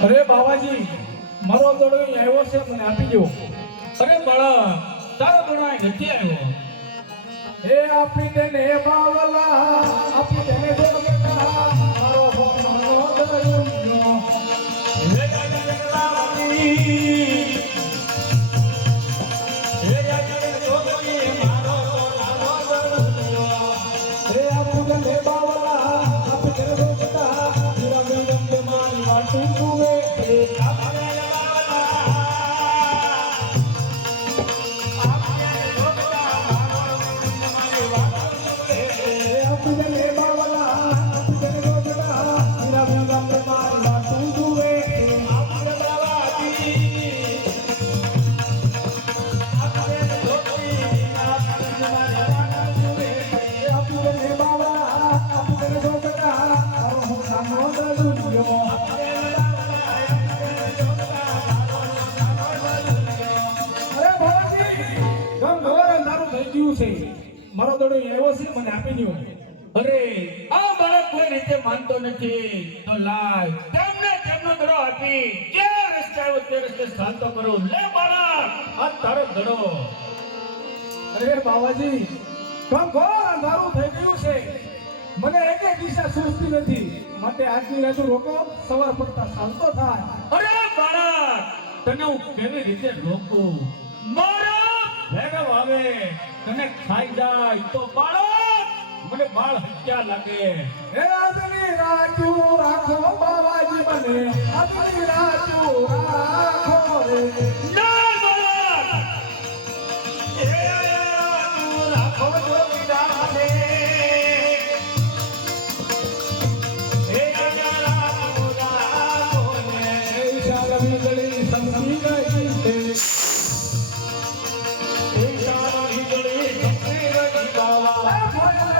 અરે બાબાજી મારો દડો આવ્યો છે મને આપી દો અરે બાળા તારો ગણાય નથી આવ્યો. એ આપી દે ને બાવલા આપી દે ને જોગટા મારો ભોનો દરુનો હે હે દાદા મારો લાલો દરુનો એ આપી દે ને છે. મારો દડો આવ્યો છે, મને આપી દો અરે, આ બાળક કોઈ રીતે માનતો નથી. તો લાય. તેમને તેમનો દડો આપી. જે રસ્તે આવ્યો તે રસ્તે ચાલતો કરો. લે બાળક, આ તારો દડો. અરે બાવાજી ઘોર અંધારું થઈ ગયું છે. મને એક દિશા સુરતી નથી. માટે આજની રાત રોકો, સવાર પડતા શાંતો થાય. અરે બાળક, તને હું કેવી રીતે રોકું? મારા ભેગા આવે તને ખાઈ જાય તો બાળક. મને બાળ હત્યા લાગે. હે આજની રાજુ, રાખો બાવાજી મને. આજની રાજુ, રાખો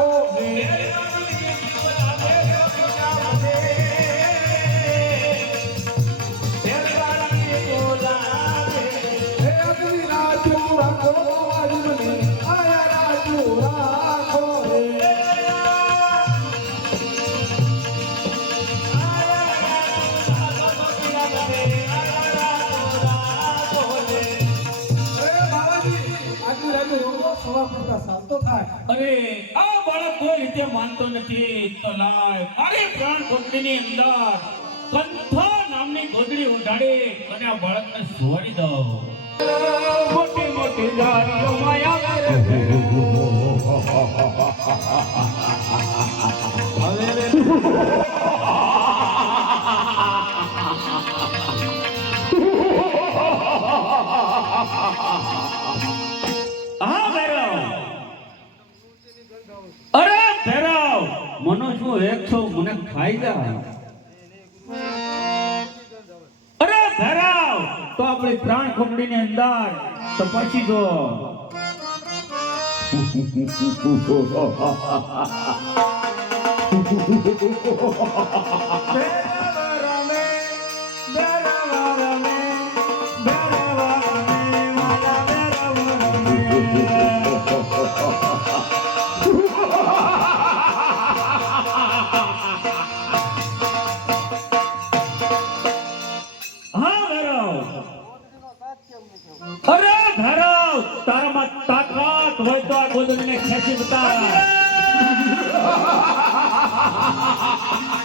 રાખો થાય. અરે આ બાળક કોઈ રીતે માનતો નથી. તો લાય મારી પ્રાણ કોટડીની અંદર. કંથા નામની ગોદડી ઉડાડી અને આ બાળકને સુવારી દો. મોટી મોટી જારીઓ માયા મનો શું એકસો મને ખાઈ જા. અરે ધરાવ તો આપણે પ્રાણ ખોપડીની અંદર તો પછી જો. અરે ભૈરવ તારામાં તાકાત હોય તો આ ગોદડીને ખેંચી બતાવ.